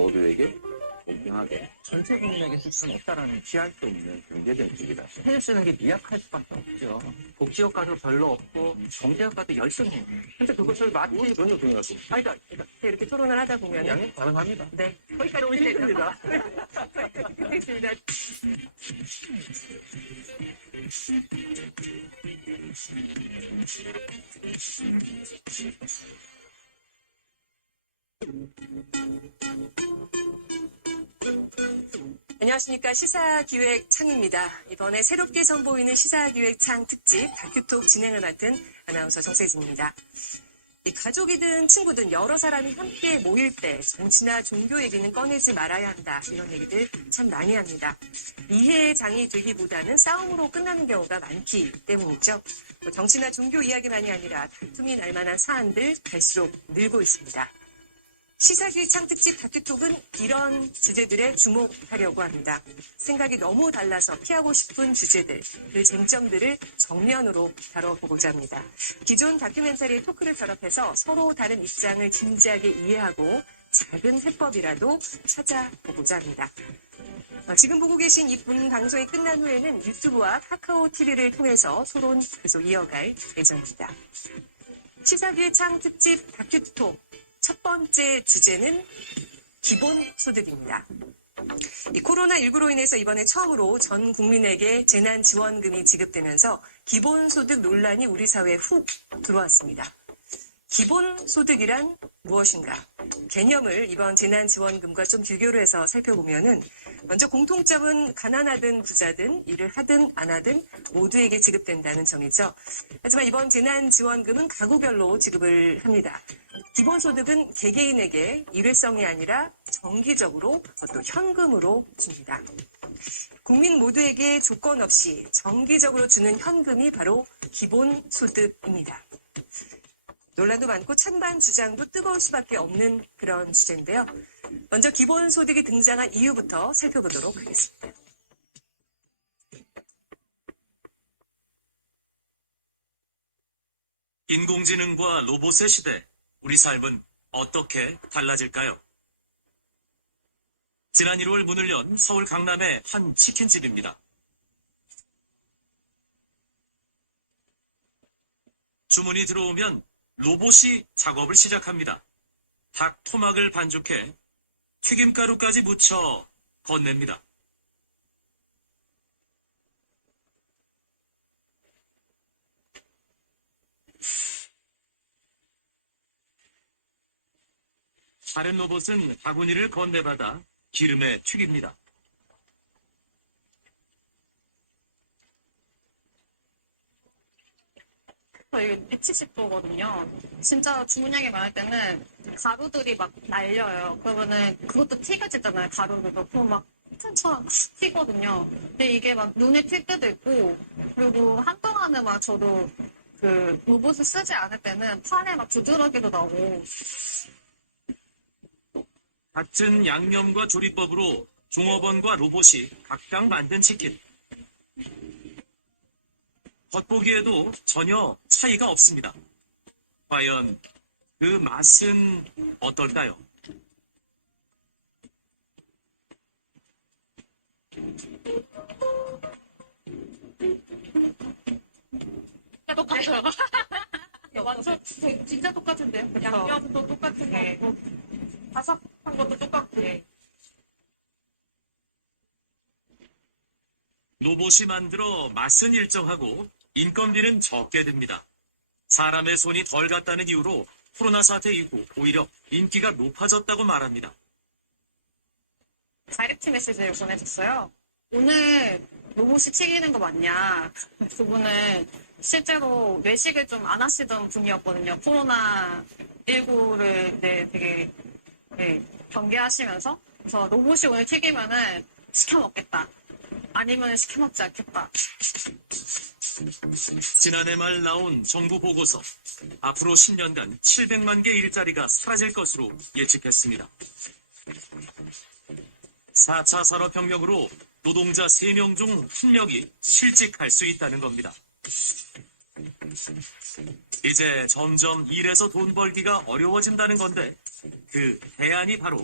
모두에게 공평하게 전체 국민에게 쓸 수는 없다라는 피할 수 없는 경제정책이다. 해줄 쓰는 게 미약할 수밖에 없죠. 복지효과도 별로 없고 경제효과도 열심히 해요. 근데 그것을 마치 전혀 동의할 수 없어요. 그러니까 이렇게 토론을 하다 보면 양해 가능합니다. 네, 거기까지 오시겠습니다. 알겠습니다. 안녕하십니까. 시사기획창입니다. 이번에 새롭게 선보이는 시사기획창 특집 다큐톡 진행을 맡은 아나운서 정세진입니다. 이 가족이든 친구든 여러 사람이 함께 모일 때 정치나 종교 얘기는 꺼내지 말아야 한다. 이런 얘기들 참 많이 합니다. 이해의 장이 되기보다는 싸움으로 끝나는 경우가 많기 때문이죠. 정치나 종교 이야기만이 아니라 다툼이 날 만한 사안들 갈수록 늘고 있습니다. 시사기획창 특집 다큐톡은 이런 주제들에 주목하려고 합니다. 생각이 너무 달라서 피하고 싶은 주제들, 그 쟁점들을 정면으로 다뤄보고자 합니다. 기존 다큐멘터리의 토크를 결합해서 서로 다른 입장을 진지하게 이해하고 작은 해법이라도 찾아보고자 합니다. 지금 보고 계신 이 본 방송이 끝난 후에는 유튜브와 카카오 TV를 통해서 토론 계속 이어갈 예정입니다. 시사기획창 특집 다큐톡 첫 번째 주제는 기본소득입니다. 이 코로나19로 인해서 이번에 처음으로 전 국민에게 재난지원금이 지급되면서 기본소득 논란이 우리 사회에 훅 들어왔습니다. 기본소득이란 무엇인가? 개념을 이번 재난지원금과 좀 비교를 해서 살펴보면은 먼저 공통점은 가난하든 부자든 일을 하든 안 하든 모두에게 지급된다는 점이죠. 하지만 이번 재난지원금은 가구별로 지급을 합니다. 기본소득은 개개인에게 일회성이 아니라 정기적으로 또 현금으로 줍니다. 국민 모두에게 조건 없이 정기적으로 주는 현금이 바로 기본소득입니다. 논란도 많고 찬반 주장도 뜨거울 수밖에 없는 그런 주제인데요. 먼저 기본소득이 등장한 이유부터 살펴보도록 하겠습니다. 인공지능과 로봇의 시대, 우리 삶은 어떻게 달라질까요? 지난 1월 문을 연 서울 강남의 한 치킨집입니다. 주문이 들어오면 로봇이 작업을 시작합니다. 닭 토막을 반죽해 튀김가루까지 묻혀 건넵니다. 다른 로봇은 바구니를 건네받아 기름에 튀깁니다. 저희 170도거든요. 진짜 주문량이 많을 때는 가루들이 막 날려요. 그러면은 그것도 튀겨지잖아요. 가루를 넣고 막 엄청 튀거든요. 근데 이게 막 눈에 튈 때도 있고, 그리고 한동안은 막 저도 그 로봇을 쓰지 않을 때는 판에 막 두드러기도 나고. 같은 양념과 조리법으로 종업원과 로봇이 각각 만든 치킨. 겉보기에도 전혀 차이가 없습니다. 과연 그 맛은 어떨까요? 똑같아요. 완전 진짜 똑같은데요? 양념도 똑같은 거 같고, 바삭한 것도 똑같고. 로봇이 만들어 맛은 일정하고 인건비는 적게 듭니다. 사람의 손이 덜 갔다는 이유로 코로나 사태 이후 오히려 인기가 높아졌다고 말합니다. 다이렉트 메시지를 보내줬어요. 오늘 로봇이 튀기는 거 맞냐? 그분은 실제로 외식을 좀 안 하시던 분이었거든요. 코로나19를 되게 경계하시면서. 그래서 로봇이 오늘 튀기면은 시켜 먹겠다. 아니면 시켜 먹지 않겠다. 지난해 말 나온 정부 보고서. 앞으로 10년간 700만 개 일자리가 사라질 것으로 예측했습니다. 4차 산업혁명으로 노동자 3명 중 1명이 실직할 수 있다는 겁니다. 이제 점점 일해서 돈 벌기가 어려워진다는 건데 그 대안이 바로